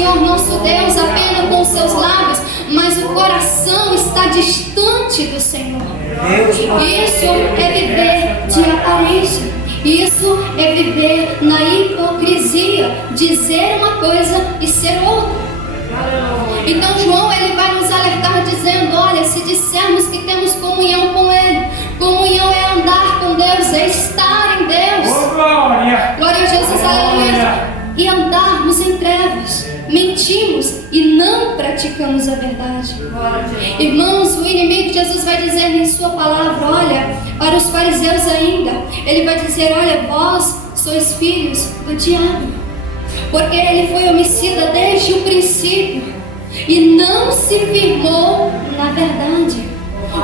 Senhor nosso Deus apenas com os seus lábios, mas o coração está distante do Senhor. Isso é viver de aparência. Isso é viver na hipocrisia, dizer uma coisa e ser outra. Então João ele vai nos alertar dizendo: olha, se dissermos que temos comunhão com Ele, comunhão é andar com Deus, é estar em Deus. Glória a Jesus, aleluia. E andarmos em trevas, mentimos e não praticamos a verdade. Irmãos, o inimigo, Jesus vai dizer em sua palavra, olha, para os fariseus ainda, ele vai dizer: olha, vós sois filhos do diabo, porque ele foi homicida desde o princípio e não se firmou na verdade.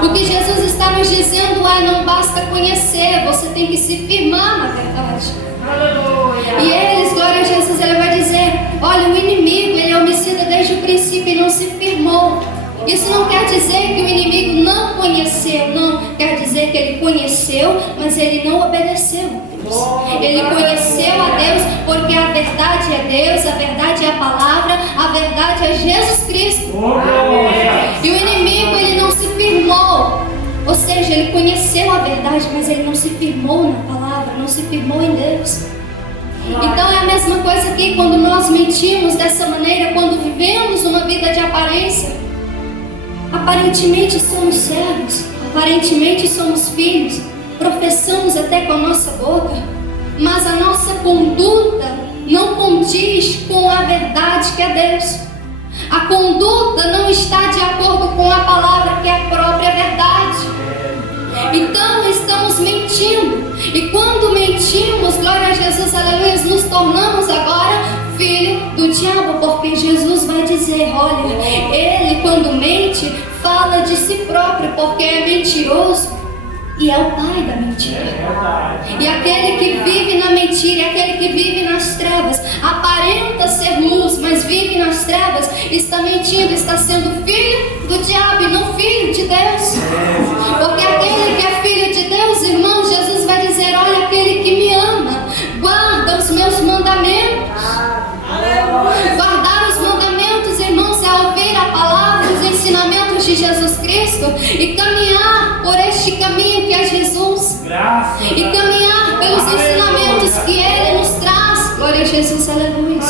O que Jesus está nos dizendo é: não basta conhecer, você tem que se firmar na verdade. Aleluia. E eles, glória a Jesus, ele vai dizer: olha, o inimigo, ele é homicida desde o princípio e não se firmou. Isso não quer dizer que o inimigo não conheceu, não. Quer dizer que ele conheceu, mas ele não obedeceu a Deus. Ele conheceu a Deus porque a verdade é Deus, a verdade é a palavra, a verdade é Jesus Cristo. E o inimigo, ele não se firmou. Ou seja, ele conheceu a verdade, mas ele não se firmou na palavra, não se firmou em Deus. Então é a mesma coisa aqui quando nós mentimos dessa maneira, quando vivemos uma vida de aparência. Aparentemente somos servos, aparentemente somos filhos, professamos até com a nossa boca, mas a nossa conduta não condiz com a verdade que é Deus. A conduta não está de acordo com a palavra que é a própria verdade. Então estamos mentindo. E quando mentimos, glória a Jesus, aleluia, nos tornamos agora filho do diabo, porque Jesus vai dizer: olha, ele quando mente, fala de si próprio, porque é mentiroso e é o pai da mentira. E aquele que vive na mentira, aquele que vive nas trevas, aparenta ser luz, mas vive nas trevas, está mentindo, está sendo filho do diabo e não filho de Deus. Porque aquele que é filho de Deus, irmão, Jesus vai dizer: olha, aquele que me ama, guarda os meus mandamentos. Guardar os mandamentos, irmãos, é ouvir a palavra, os ensinamentos de Jesus Cristo e caminhar por este caminho que é Jesus. E caminhar pelos ensinamentos que Ele nos traz. Glória a Jesus, aleluia.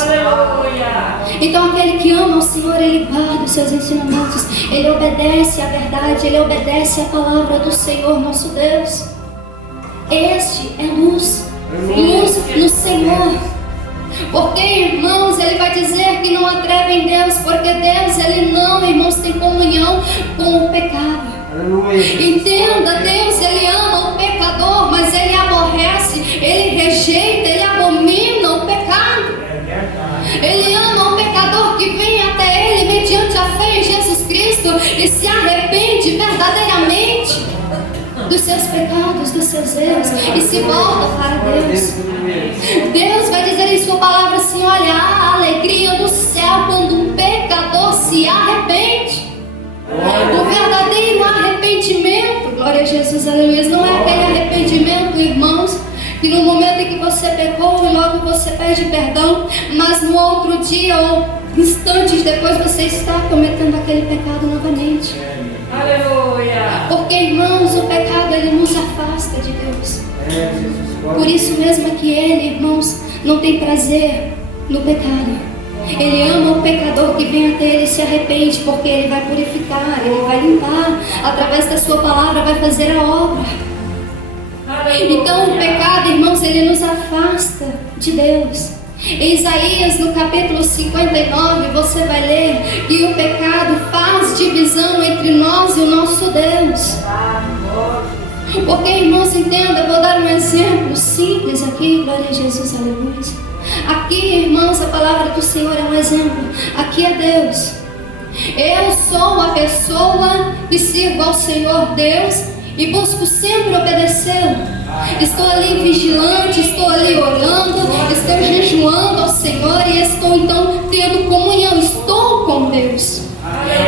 Então aquele que ama o Senhor, ele guarda os seus ensinamentos, ele obedece à verdade, ele obedece à palavra do Senhor nosso Deus. Este é luz, luz no Senhor. Porque, irmãos, ele vai dizer que não há treva em Deus, porque Deus, ele não, irmãos, tem comunhão com o pecado. Entenda, Deus, ele ama o pecador, mas ele aborrece, ele rejeita, ele abomina o pecado. Ele ama o pecador que vem até ele mediante a fé em Jesus Cristo e se arrepende verdadeiramente dos seus pecados, dos seus erros e se volta para Deus. Deus vai dizer em sua palavra assim: olha, há alegria no céu quando um pecador se arrepende. O verdadeiro arrependimento, glória a Jesus, aleluia, não é aquele arrependimento, irmãos, que no momento em que você pecou e logo você pede perdão, mas no outro dia ou instantes depois você está cometendo aquele pecado novamente. Aleluia! Porque, irmãos, o pecado, ele nos afasta de Deus. Por isso mesmo é que ele, irmãos, não tem prazer no pecado. Ele ama o pecador que vem até ele e se arrepende, porque ele vai purificar, ele vai limpar, através da sua palavra vai fazer a obra. Então o pecado, irmãos, ele nos afasta de Deus. Em Isaías, no capítulo 59, você vai ler que o pecado faz divisão entre nós e o nosso Deus. Porque, irmãos, entenda, eu vou dar um exemplo simples aqui, glória a Jesus, aleluia. Aqui, irmãos, a palavra do Senhor é um exemplo. Aqui é Deus. Eu sou a pessoa que sirvo ao Senhor Deus e busco sempre obedecê-lo. Estou ali vigilante, estou ali orando, estou jejuando ao Senhor e estou então tendo comunhão, estou com Deus.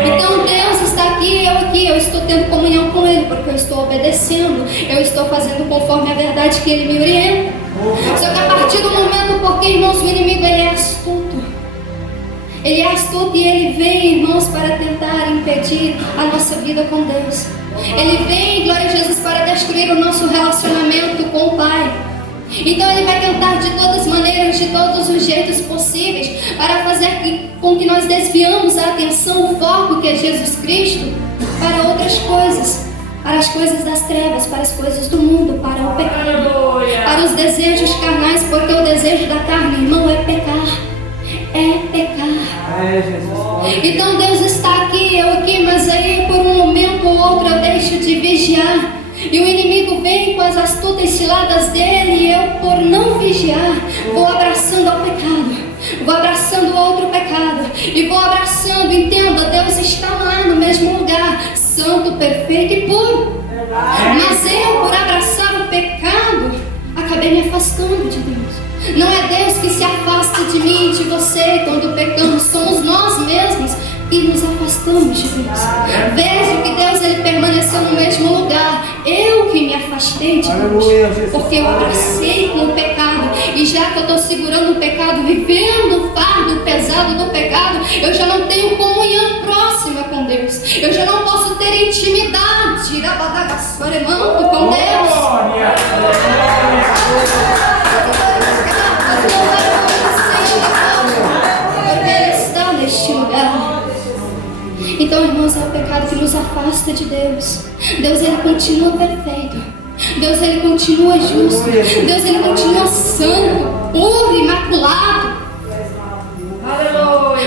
Então Deus está aqui, eu estou tendo comunhão com Ele, porque eu estou obedecendo, eu estou fazendo conforme a verdade que Ele me orienta. Só que a partir do momento, porque, irmãos, o inimigo ele é astuto, Ele é astuto e ele vem, irmãos, para tentar impedir a nossa vida com Deus. Ele vem, glória a Jesus, para destruir o nosso relacionamento com o Pai. Então ele vai tentar de todas as maneiras, de todos os jeitos possíveis, para fazer com que nós desviamos a atenção, o foco que é Jesus Cristo, para outras coisas, para as coisas das trevas, para as coisas do mundo, para o pecado, para os desejos carnais, porque o desejo da carne, irmão, é pecar. É pecar. Então Deus está aqui, eu aqui, mas aí por um momento ou outro eu deixo de vigiar. E o inimigo vem com as astutas ciladas dele, e eu, por não vigiar, vou abraçando ao pecado, vou abraçando outro pecado, e vou abraçando, entenda, Deus está lá no mesmo lugar, santo, perfeito e puro. Mas eu, por abraçar o pecado, acabei me afastando de Deus. Não é Deus que se afasta de mim e de você quando pecamos, somos nós mesmos e nos afastamos de Deus. Veja que Deus ele permaneceu no mesmo lugar. Eu que me afastei de Deus, porque eu abracei com o pecado. E já que eu estou segurando o pecado, vivendo o fardo pesado do pecado, eu já não tenho comunhão próxima com Deus. Eu já não posso ter intimidade com Deus. Porque Ele está neste lugar. Então, irmãos, é o pecado que nos afasta de Deus. Deus, ele continua perfeito. Deus, ele continua justo. Deus, ele continua santo, puro, imaculado.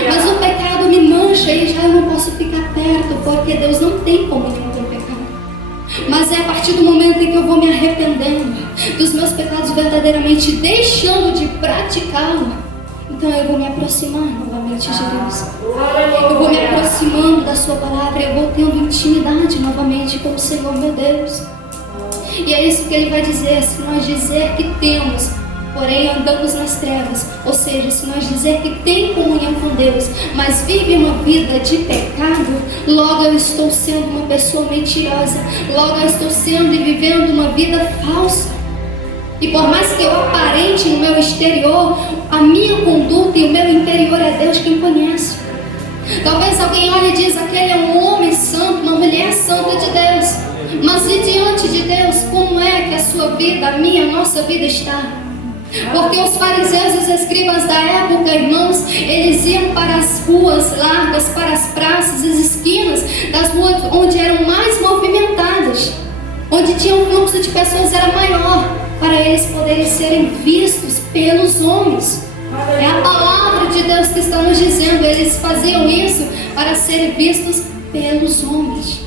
Mas o pecado me mancha e já eu não posso ficar perto, porque Deus não tem comunhão com o pecado. Mas é a partir do momento em que eu vou me arrependendo dos meus pecados verdadeiramente, deixando de praticá-lo, então eu vou me aproximar novamente de Deus. Eu vou me aproximando da sua palavra. Eu vou tendo intimidade novamente com o Senhor, meu Deus. E é isso que Ele vai dizer. Se nós dizer que temos, porém andamos nas trevas, ou seja, se nós dizer que tem comunhão com Deus, mas vive uma vida de pecado, logo eu estou sendo uma pessoa mentirosa. Logo eu estou sendo e vivendo uma vida falsa. E por mais que eu aparente no meu exterior, a minha conduta e o meu interior é Deus quem conhece. Talvez alguém olhe e diz, aquele é um homem santo, uma mulher santa de Deus. Mas e diante de Deus, como é que a sua vida, a minha, a nossa vida está? Porque os fariseus e os escribas da época, irmãos, eles iam para as ruas largas, para as praças, as esquinas das ruas onde eram mais movimentadas, onde tinha um fluxo de pessoas era maior, para eles poderem serem vistos pelos homens. É a palavra de Deus que está nos dizendo. Eles faziam isso para serem vistos pelos homens.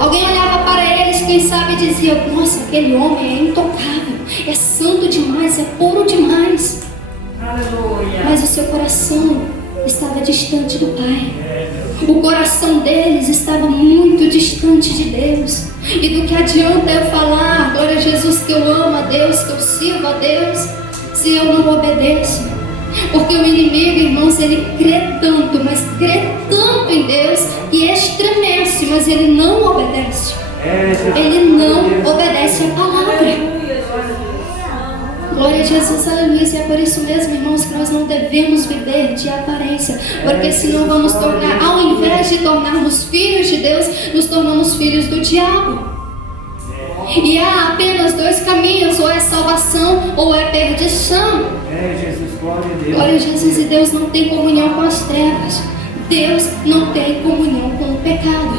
Alguém olhava para eles, quem sabe dizia, nossa, aquele homem é intocável, é santo demais, é puro demais. Mas o seu coração estava distante do Pai. O coração deles estava muito distante de Deus. E do que adianta eu falar, glória a Jesus, que eu amo a Deus, que eu sirvo a Deus, se eu não obedeço? Porque o inimigo, irmãos, ele crê tanto, mas crê tanto em Deus, que estremece, mas ele não obedece. Ele não obedece a palavra. Glória a Jesus, aleluia. E é por isso mesmo, irmãos, que nós não devemos viver de aparência, porque senão vamos tornar, ao invés de tornarmos filhos de Deus, nos tornamos filhos do diabo. E há apenas dois caminhos, ou é salvação ou é perdição. Glória a Jesus. E Deus não tem comunhão com as trevas. Deus não tem comunhão com o pecado.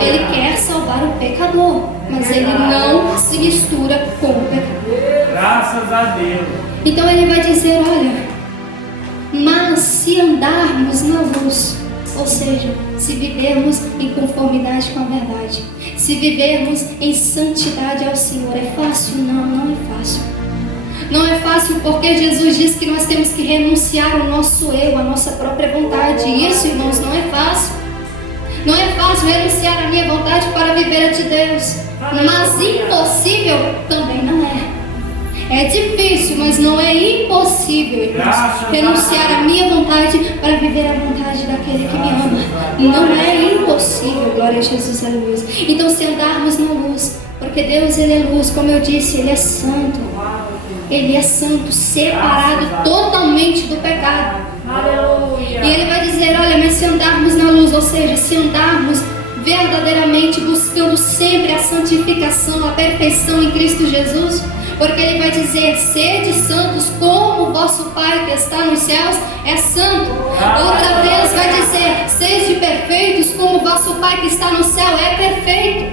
Ele quer salvar o pecador, mas ele não se mistura com o pecado. Graças a Deus. Então ele vai dizer, olha, mas se andarmos na luz, ou seja, se vivermos em conformidade com a verdade, se vivermos em santidade ao Senhor, é fácil? Não, não é fácil. Não é fácil porque Jesus diz que nós temos que renunciar ao nosso eu, à nossa própria vontade. E isso, irmãos, não é fácil. Não é fácil renunciar à minha vontade para viver a de Deus. Mas impossível também não é. É difícil, mas não é impossível, irmãos, renunciar à minha vontade para viver a vontade daquele que me ama. Não é impossível, glória a Jesus, aleluia. Então, se andarmos na luz, porque Deus, Ele é luz, como eu disse, Ele é santo. Ele é santo, separado totalmente do pecado. Aleluia. E Ele ou seja, se andarmos verdadeiramente buscando sempre a santificação, a perfeição em Cristo Jesus, porque Ele vai dizer: sede santos como o vosso Pai que está nos céus é santo. Outra vez vai dizer: sede perfeitos como o vosso Pai que está no céu é perfeito.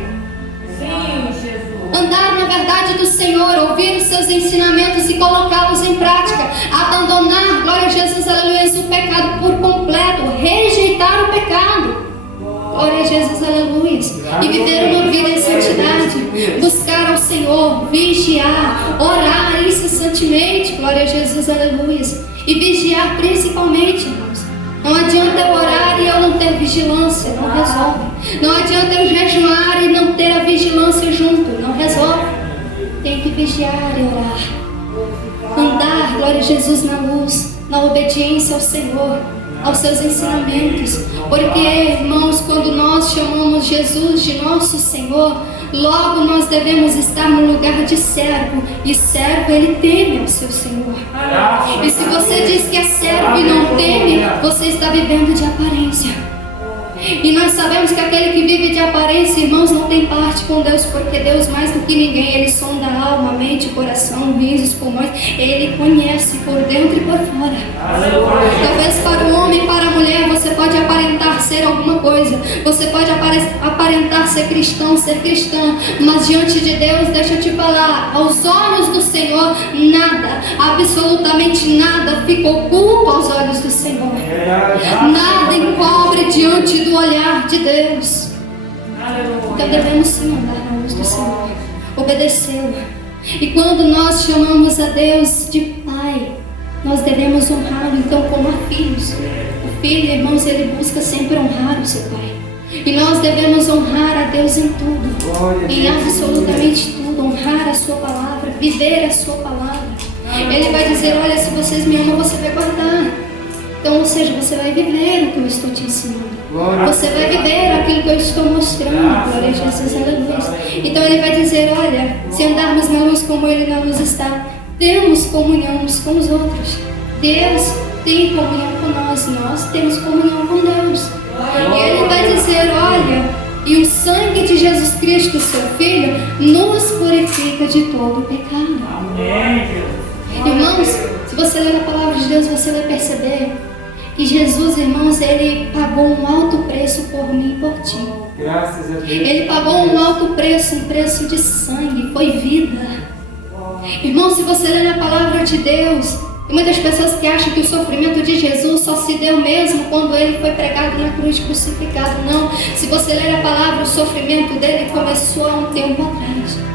Sim, Jesus. Andar na verdade do Senhor, ouvir os seus ensinamentos e colocá-los em prática, abandonar, glória a Jesus, aleluia, o pecado por completo, rejeitar o pecado, glória a Jesus, aleluia, e viver uma vida em santidade, buscar ao Senhor, vigiar, orar incessantemente, glória a Jesus, aleluia, e vigiar principalmente, irmãos. Não adianta eu orar e eu não ter vigilância, não resolve. Não adianta eu jejuar e não ter a vigilância junto, não resolve. Tem que vigiar e orar. Andar, glória a Jesus, na luz, na obediência ao Senhor, aos seus ensinamentos. Porque, irmãos, quando nós chamamos Jesus de nosso Senhor, logo nós devemos estar no lugar de servo. E servo, ele teme ao seu Senhor. E se você diz que é servo e não teme, você está vivendo de aparência. E nós sabemos que aquele que vive de aparência, irmãos, não tem parte com Deus, porque Deus, mais do que ninguém, Ele sonda a alma, a mente, o coração, rins, os pulmões. Ele conhece por dentro e por fora. Talvez para o homem e para a mulher você pode aparentar ser alguma coisa, você pode aparentar ser cristão, ser cristã, mas diante de Deus, deixa eu te falar, aos olhos do Senhor, nada, absolutamente nada fica oculto aos olhos do Senhor. Nada encobre diante do olhar de Deus. Então devemos sim andar na luz do Senhor, obedecê-lo. E quando nós chamamos a Deus de Pai, nós devemos honrá-lo então como a filhos. O filho, irmãos, ele busca sempre honrar o seu pai. E nós devemos honrar a Deus em tudo, em absolutamente tudo, honrar a sua palavra, viver a sua palavra. Ele vai dizer: olha, se vocês me amam, você vai guardar. Então, ou seja, você vai viver o que eu estou te ensinando. Você vai viver aquilo que eu estou mostrando. Glória a Jesus, aleluia. Então ele vai dizer: olha, se andarmos na luz como Ele na luz está, temos comunhão uns com os outros. Deus tem comunhão com nós, nós temos comunhão com Deus. E Ele vai dizer: olha, e o sangue de Jesus Cristo, seu Filho, nos purifica de todo pecado. Irmãos, se você ler a palavra de Deus, você vai perceber que Jesus, irmãos, Ele pagou um alto preço por mim e por ti. Graças a Deus. Ele pagou um alto preço, um preço de sangue, foi vida. Irmão, se você ler na palavra de Deus, tem muitas pessoas que acham que o sofrimento de Jesus só se deu mesmo quando Ele foi pregado na cruz, crucificado. Não, se você ler a palavra, o sofrimento dele começou há um tempo atrás.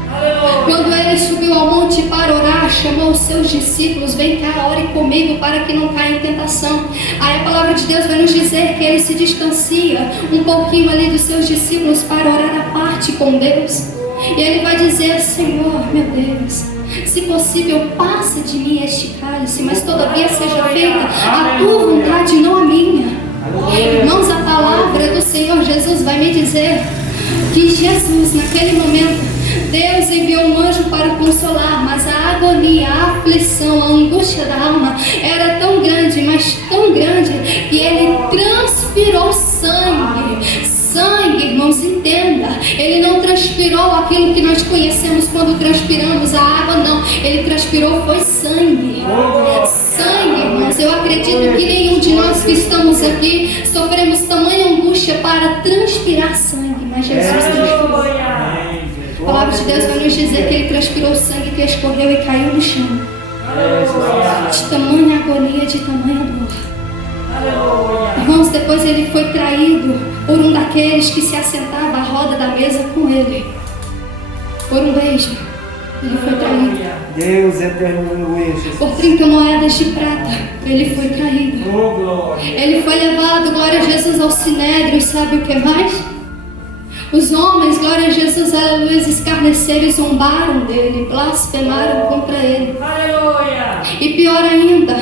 Quando Ele subiu ao monte para orar, chamou os seus discípulos: vem cá, ore comigo para que não caia em tentação. Aí a palavra de Deus vai nos dizer que Ele se distancia um pouquinho ali dos seus discípulos para orar à parte com Deus. E Ele vai dizer: Senhor, meu Deus, se possível, passa de mim este cálice, mas todavia seja feita a tua vontade, não a minha. Irmãos, a palavra do Senhor Jesus vai me dizer que Jesus, naquele momento, Deus enviou um anjo para consolar, mas a agonia, a aflição, a angústia da alma era tão grande, mas tão grande, que Ele transpirou sangue. Sangue, irmãos, entenda, Ele não transpirou aquilo que nós conhecemos quando transpiramos a água, não. Ele transpirou foi sangue. Sangue, irmãos. Eu acredito que nenhum de nós que estamos aqui sofremos tamanha angústia para transpirar sangue, mas Jesus transpirou. A palavra de Deus vai nos dizer que Ele transpirou sangue que escorreu e caiu no chão. De tamanha agonia, de tamanha dor. Irmãos, depois Ele foi traído por um daqueles que se assentava à roda da mesa com Ele. Por um beijo, Ele foi traído. Deus eterno, Por 30 moedas de prata, Ele foi traído. Ele foi levado, glória a Jesus, ao sinédrio. E sabe o que mais? Os homens, glória a Jesus, aleluia, escarneceram e zombaram dele, blasfemaram contra ele. Aleluia. E pior ainda,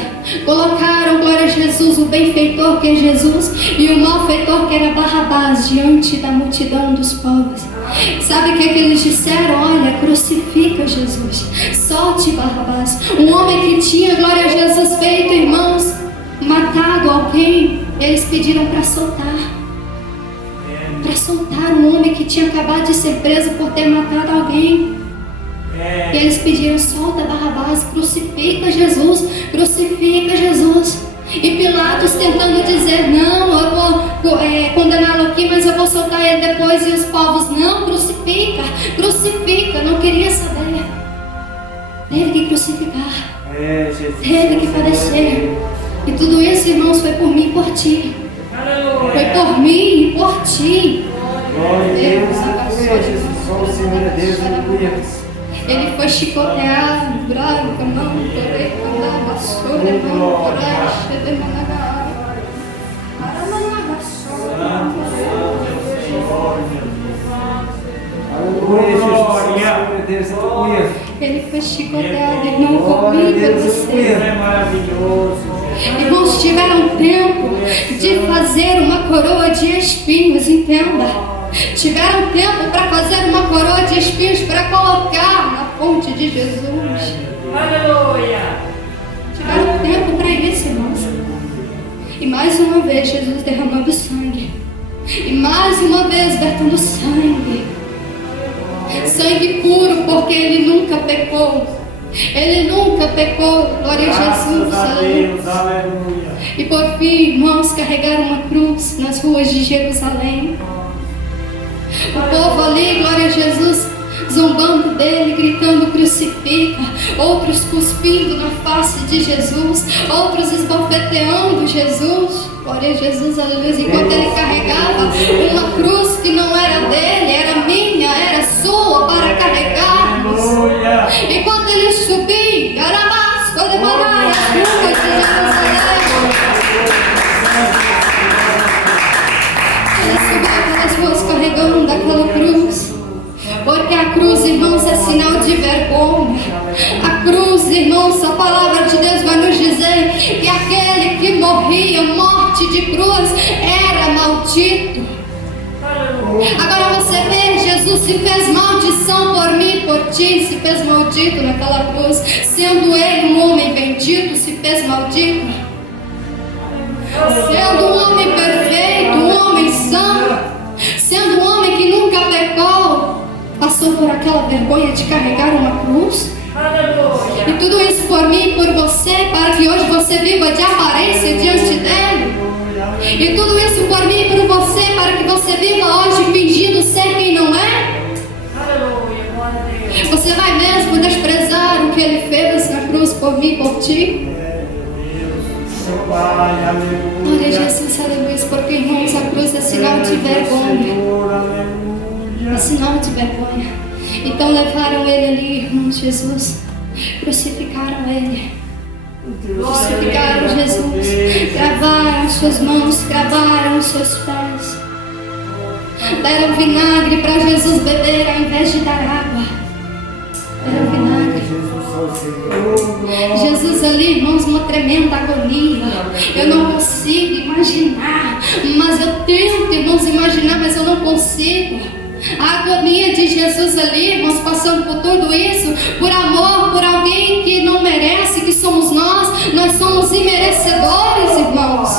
colocaram, glória a Jesus, o benfeitor que é Jesus e o malfeitor que era Barrabás diante da multidão dos povos. Sabe o que eles disseram? Olha, crucifica Jesus, solte Barrabás. Um homem que tinha, glória a Jesus, feito, irmãos, matado alguém, eles pediram para soltar. para soltar um homem que tinha acabado de ser preso por ter matado alguém. E eles pediram: solta Barrabás, crucifica Jesus, crucifica Jesus. E Pilatos tentando dizer: não, eu vou condená-lo aqui, mas eu vou soltar ele depois. E os povos: não, crucifica, crucifica. Não queria saber. Teve que crucificar, teve que padecer. E tudo isso, irmãos, foi por mim e por ti. Foi por mim e por ti. Glória a Deus, aleluia, Jesus, só o Senhor é Deus, aleluia. Ele foi chicoteado, branco, não, torei, andava, sobre, não, coragem, de managara. Aleluia, Jesus, só o Senhor é Deus, aleluia. Ele foi chicoteado, irmão, por mim e por você. É maravilhoso. Irmãos, tiveram tempo de fazer uma coroa de espinhos, entenda. Tiveram tempo para fazer uma coroa de espinhos para colocar na fonte de Jesus. Aleluia. Tiveram tempo para isso, irmãos. E mais uma vez Jesus derramando sangue. E mais uma vez vertendo sangue. Sangue puro, porque Ele nunca pecou. Ele nunca pecou. Glória a Jesus. Aleluia. E por fim, irmãos, carregaram uma cruz nas ruas de Jerusalém. O povo ali, glória a Jesus, zombando dele, gritando: crucifica. Outros cuspindo na face de Jesus, outros esbofeteando Jesus. Glória a Jesus, aleluia. Enquanto ele carregava uma cruz que não era dele, era minha, era sua, para carregarmos. Enquanto ele subia, Arabasco de Manaia, as ruas de Jerusalém. Ele subia pelas ruas carregando aquela cruz. Porque a cruz, irmãos, é sinal de vergonha. A cruz, irmãos, a palavra de Deus vai nos dizer que aquele que morria morte de cruz era maldito. Agora você vê, Jesus se fez maldição por mim, por ti, se fez maldito naquela cruz. Sendo ele um homem bendito, se fez maldito. Sendo um homem perfeito, um homem santo, sendo um homem que nunca pecou, passou por aquela vergonha de carregar uma cruz. E tudo isso por mim e por você, para que hoje você viva de aparência diante dele. E tudo isso por mim e por você, para que você viva hoje fingindo ser quem não é. Você vai mesmo desprezar o que ele fez na cruz por mim e por ti? Glória a Jesus, aleluia, porque, irmãos, a cruz é sinal de vergonha. É sinal de vergonha. Então levaram ele ali, irmãos, Jesus. Crucificaram ele. Crucificaram Jesus. Gravaram suas mãos, gravaram seus pés. Deram vinagre para Jesus beber ao invés de dar água. Deram vinagre. Jesus ali, irmãos, uma tremenda agonia. Eu não consigo imaginar, mas eu tento, irmãos, imaginar, mas eu não consigo. A agonia de Jesus ali, irmãos, passando por tudo isso, por amor, por alguém que não merece, que somos nós somos imerecedores, irmãos.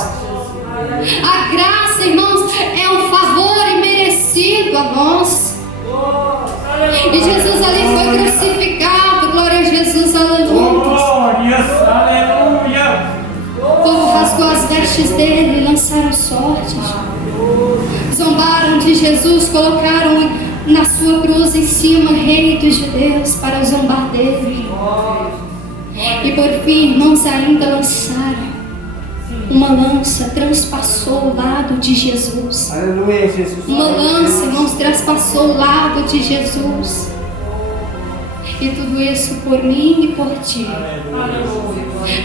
A graça, irmãos, é um favor imerecido a nós. E Jesus ali foi crucificado, glória a Jesus, aleluia. O povo rasgou as vestes dele e lançaram sortes. Zombaram de Jesus, colocaram na sua cruz em cima Rei dos Judeus para zombar dele. E por fim, irmãos, ainda lançaram uma lança, transpassou o lado de Jesus. Aleluia, Jesus. Uma lança, irmãos, transpassou o lado de Jesus. E tudo isso por mim e por ti.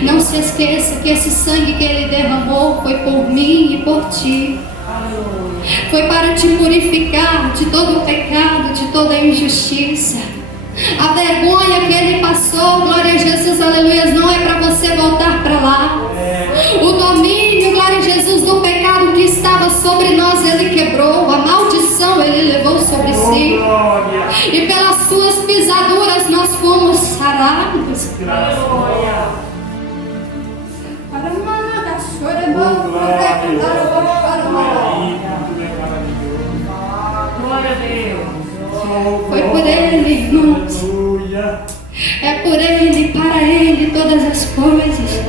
Não se esqueça que esse sangue que ele derramou foi por mim e por ti. Foi para te purificar de todo o pecado, de toda a injustiça. A vergonha que ele passou, glória a Jesus, aleluia, não é para você voltar para lá. O domínio, glória a Jesus, do pecado que estava sobre nós, ele quebrou. A maldição ele levou sobre si. E pelas suas pisaduras nós fomos sarados. Foi por Ele, irmãos. Aleluia. É por Ele, para Ele, todas as coisas.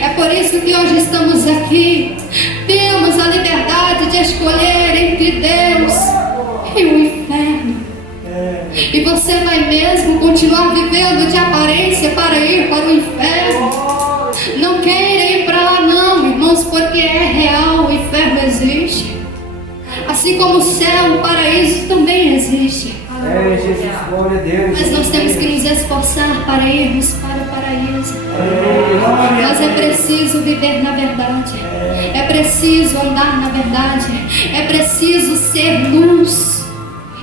É por isso que hoje estamos aqui. Temos a liberdade de escolher entre Deus e o inferno. E você vai mesmo continuar vivendo de aparência para ir para o inferno? Não queira ir para lá não, irmãos, porque é real, o inferno existe. Assim como o céu, o paraíso também existe. Jesus, glória a Deus. Mas nós temos que nos esforçar para irmos para o paraíso. Mas é preciso viver na verdade. É preciso andar na verdade. É preciso ser luz.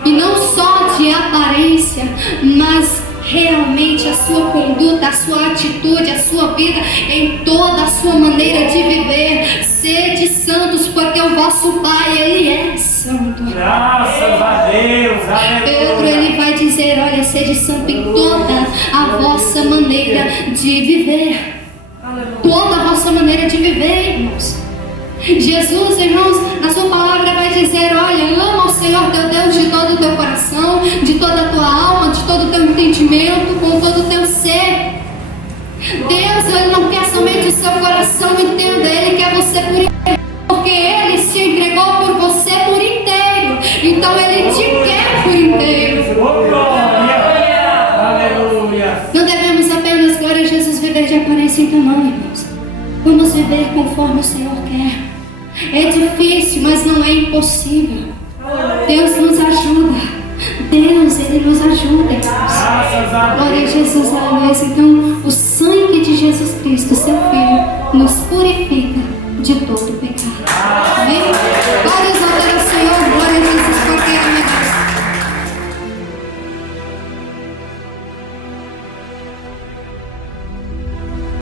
E não só de aparência, mas realmente a sua conduta, a sua atitude, a sua vida, em toda a sua maneira de viver. Sede santos, porque o vosso Pai, Ele é santo. Graças a Deus. Pedro, ele vai dizer, olha, sede santo em toda a vossa maneira de viver. Toda a vossa maneira de viver, irmãos. Jesus, irmãos, na sua palavra vai dizer, olha, ama o Senhor teu Deus de todo o teu coração, de toda a tua alma, de todo o teu entendimento, com todo o teu ser. Deus, Ele não quer somente o seu coração, entenda, Ele quer você por inteiro, porque Ele se entregou por você por inteiro. Então Ele te quer por inteiro. Aleluia. Não devemos apenas, glória a Jesus, viver de aparência, então não, irmãos. Vamos viver conforme o Senhor quer. É difícil, mas não é impossível. Deus nos ajuda. Deus, Ele nos ajuda, irmãos. Glória a Jesus, aleluia. Então, o sangue de Jesus Cristo, seu Filho, nos purifica de todo pecado. Amém?